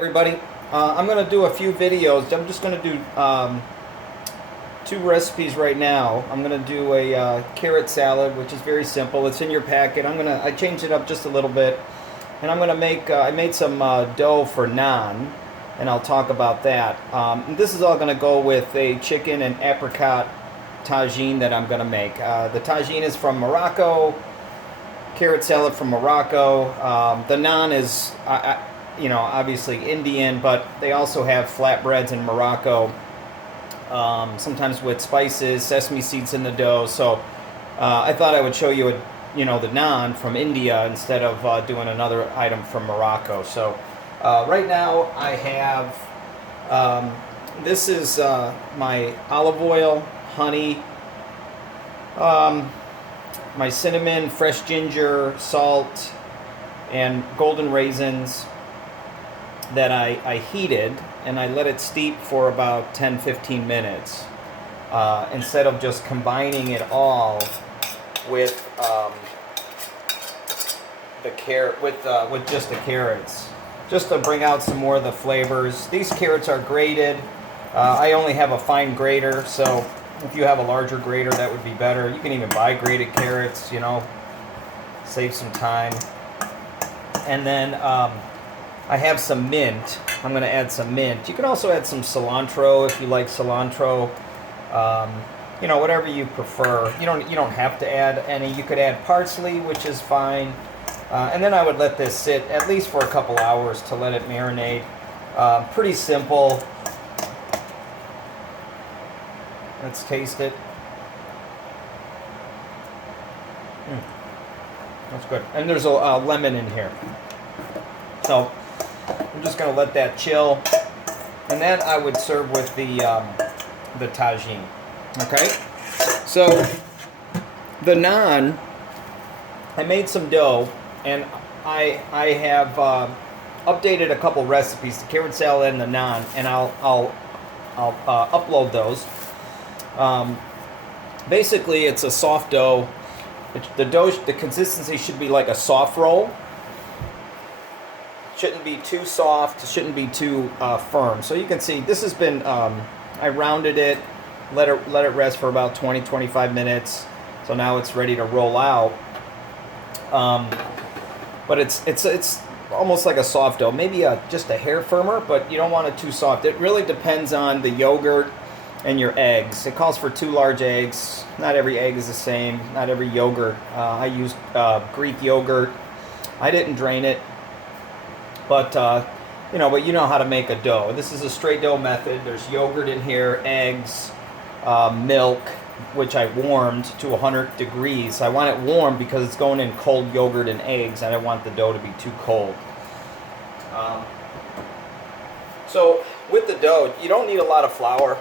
Everybody, I'm going to do a few videos. I'm just going to do two recipes right now. I'm going to do a carrot salad, which is very simple. It's in your packet. I changed it up just a little bit, and I'm going to make. I made some dough for naan, and I'll talk about that. This is all going to go with a chicken and apricot tagine that I'm going to make. The tagine is from Morocco. Carrot salad from Morocco. The naan is. Obviously Indian, but they also have flatbreads in Morocco, sometimes with spices, sesame seeds in the dough. So I thought I would show you, the naan from India instead of doing another item from Morocco. So right now I have, this is my olive oil, honey, my cinnamon, fresh ginger, salt, and golden raisins that I heated, and I let it steep for about 10-15 minutes instead of just combining it all with the carrot with just the carrots, just to bring out some more of the flavors. These carrots are grated. I only have a fine grater, so if you have a larger grater, that would be better. You can even buy grated carrots, save some time. And then I have some mint. I'm going to add some mint. You can also add some cilantro if you like cilantro. Whatever you prefer. You don't have to add any. You could add parsley, which is fine. And then I would let this sit at least for a couple hours to let it marinate. Pretty simple. Let's taste it. That's good. And there's a lemon in here. So I'm just going to let that chill, and then I would serve with the tagine. Okay, so the naan, I made some dough, and I have updated a couple recipes, the carrot salad and the naan, and I'll upload those. Basically, it's a soft dough. The consistency should be like a soft roll. Shouldn't be too soft, shouldn't be too firm. So you can see this has been, I rounded it, let it rest for about 20-25 minutes. So now it's ready to roll out. But it's almost like a soft dough, maybe just a hair firmer, but you don't want it too soft. It really depends on the yogurt and your eggs. It calls for 2 large eggs. Not every egg is the same, not every yogurt. I used Greek yogurt. I didn't drain it. But you know how to make a dough. This is a straight dough method. There's yogurt in here, eggs, milk, which I warmed to 100 degrees. I want it warm because it's going in cold yogurt and eggs. I don't want the dough to be too cold. So with the dough, you don't need a lot of flour.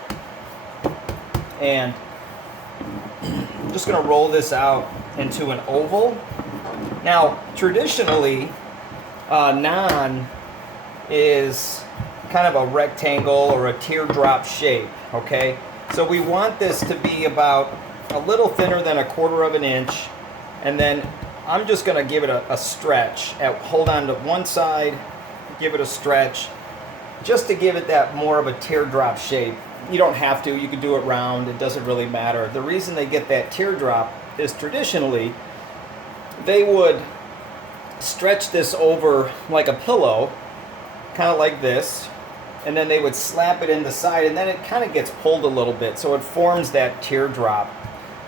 And I'm just going to roll this out into an oval. Now, traditionally, naan is kind of a rectangle or a teardrop shape, okay? So we want this to be about a little thinner than 1/4 of an inch, and then I'm just going to give it a stretch. Hold on to one side, give it a stretch, just to give it that more of a teardrop shape. You don't have to, you can do it round, it doesn't really matter. The reason they get that teardrop is traditionally they would stretch this over like a pillow, kind of like this, and then they would slap it in the side, and then it kind of gets pulled a little bit, so it forms that teardrop.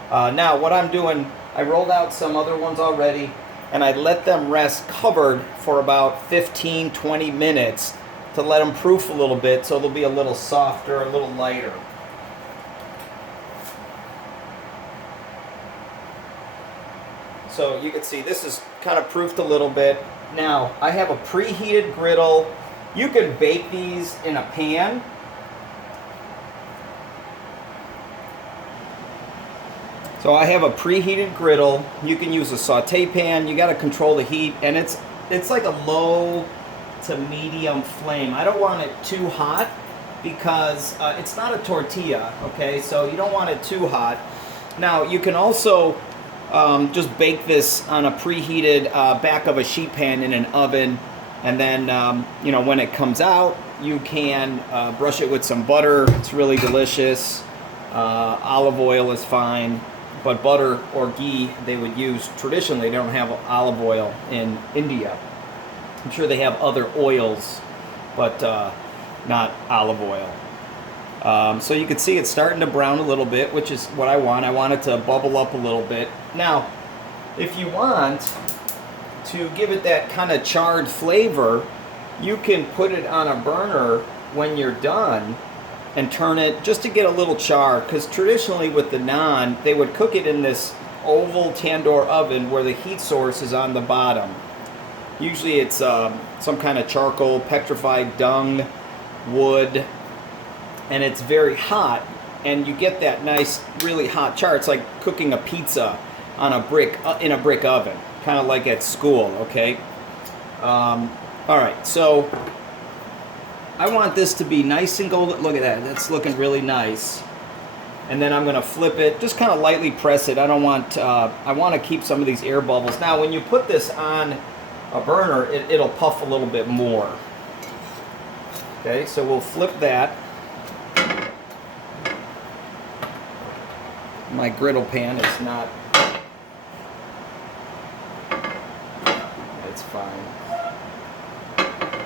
Now what I'm doing, I rolled out some other ones already, and I let them rest covered for about 15-20 minutes to let them proof a little bit, so they'll be a little softer, a little lighter. So you can see this is kind of proofed a little bit. Now I have a preheated griddle. You can bake these in a pan. So I have a preheated griddle. You can use a saute pan. You got to control the heat, and it's like a low to medium flame. I don't want it too hot because it's not a tortilla, okay? So you don't want it too hot. Now you can also just bake this on a preheated back of a sheet pan in an oven And then, you know, when it comes out, you can brush it with some butter. It's really delicious. Olive oil is fine, but butter or ghee they would use. Traditionally, they don't have olive oil in India. I'm sure they have other oils, but not olive oil. So you can see it's starting to brown a little bit, which is what I want. I want it to bubble up a little bit. Now, if you want to give it that kind of charred flavor, you can put it on a burner when you're done and turn it just to get a little char, because traditionally with the naan, they would cook it in this oval tandoor oven where the heat source is on the bottom. Usually it's some kind of charcoal, petrified dung, wood, and it's very hot, and you get that nice, really hot char. It's like cooking a pizza on a brick in a brick oven, kind of like at school. Okay. All right. So I want this to be nice and golden. Look at that. That's looking really nice. And then I'm going to flip it. Just kind of lightly press it. I don't want. I want to keep some of these air bubbles. Now, when you put this on a burner, it'll puff a little bit more. Okay. So we'll flip that. My griddle pan is not. It's fine.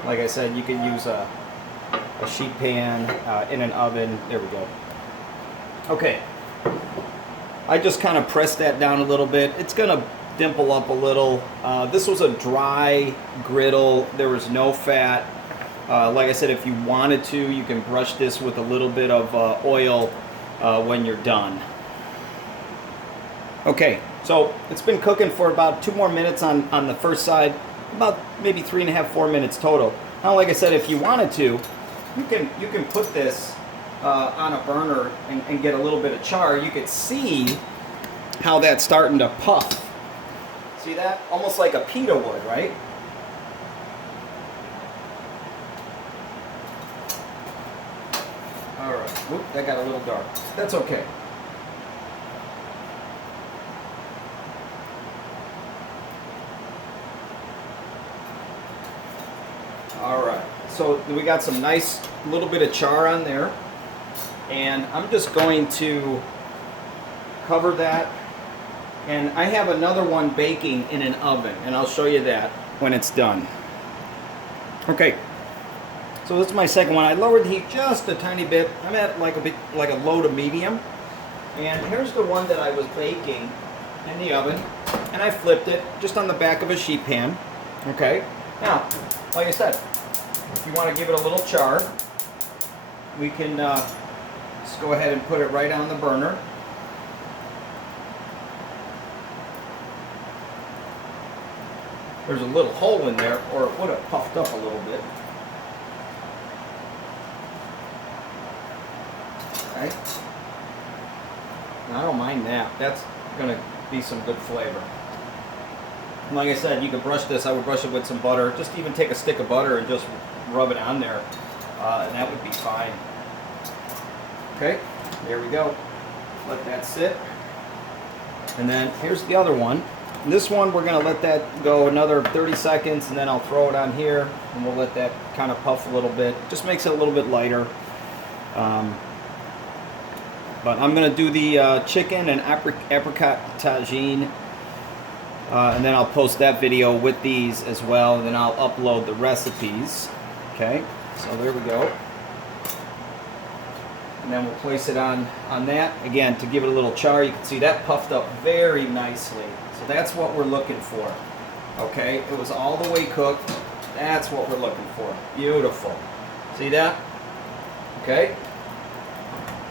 Like I said, you can use a sheet pan in an oven. There we go. Okay. I just kind of pressed that down a little bit. It's going to dimple up a little. This was a dry griddle. There was no fat. Like I said, if you wanted to, you can brush this with a little bit of oil when you're done. Okay, so it's been cooking for about 2 more minutes on the first side, about maybe 3.5, 4 minutes total. Now, like I said, if you wanted to, you can put this on a burner and get a little bit of char. You could see how that's starting to puff. See that? Almost like a pita would, right? All right. Whoop, that got a little dark. That's okay. Alright, so we got some nice little bit of char on there, and I'm just going to cover that, and I have another one baking in an oven, and I'll show you that when it's done. Okay, so this is my second one. I lowered the heat just a tiny bit. I'm at like a low to medium, and here's the one that I was baking in the oven, and I flipped it just on the back of a sheet pan. Okay, now, like I said, if you want to give it a little char, we can just go ahead and put it right on the burner. There's a little hole in there, or it would have puffed up a little bit. Okay. Now, I don't mind that. That's going to be some good flavor. And like I said, you could brush this. I would brush it with some butter. Just even take a stick of butter and just rub it on there, and that would be fine. Okay, there we go. Let that sit. And then here's the other one. This one, we're going to let that go another 30 seconds, and then I'll throw it on here, and we'll let that kind of puff a little bit. Just makes it a little bit lighter. But I'm going to do the chicken and apricot tagine. And then I'll post that video with these as well, and then I'll upload the recipes. Okay, so there we go. And then we'll place it on that. Again, to give it a little char, you can see that puffed up very nicely. So that's what we're looking for. Okay, it was all the way cooked. That's what we're looking for. Beautiful. See that? Okay.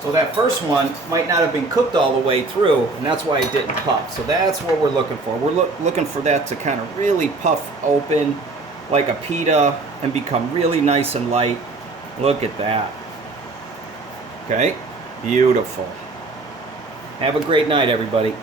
So that first one might not have been cooked all the way through, and that's why it didn't puff. So that's what we're looking for. We're looking for that to kind of really puff open like a pita and become really nice and light. Look at that. Okay, beautiful. Have a great night, everybody.